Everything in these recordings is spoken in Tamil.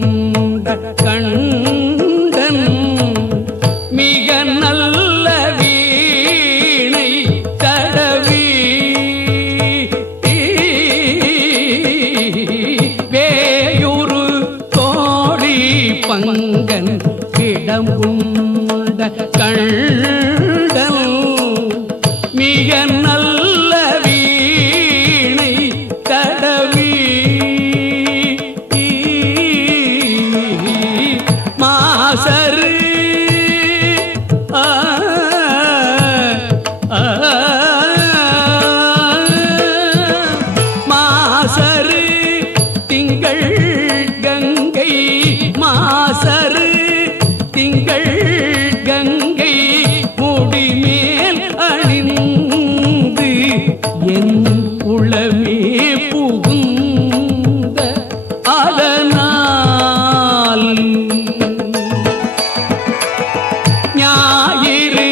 உண்ட கண்டன் மிக நல்ல வீணை தடவி வேயுரு தோழி பங்கன் கிடமும் ஞாயிறு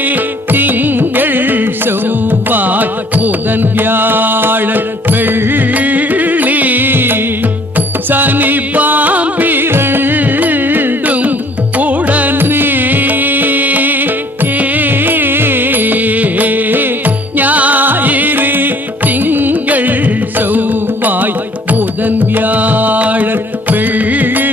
திங்கள் செவ்வாய் புதன் வியாழன் வெள்ளி சனி பாம்பிரண்டும் உடனே ஞாயிறு திங்கள் செவ்வாய் புதன் வியாழன் வெள்ளி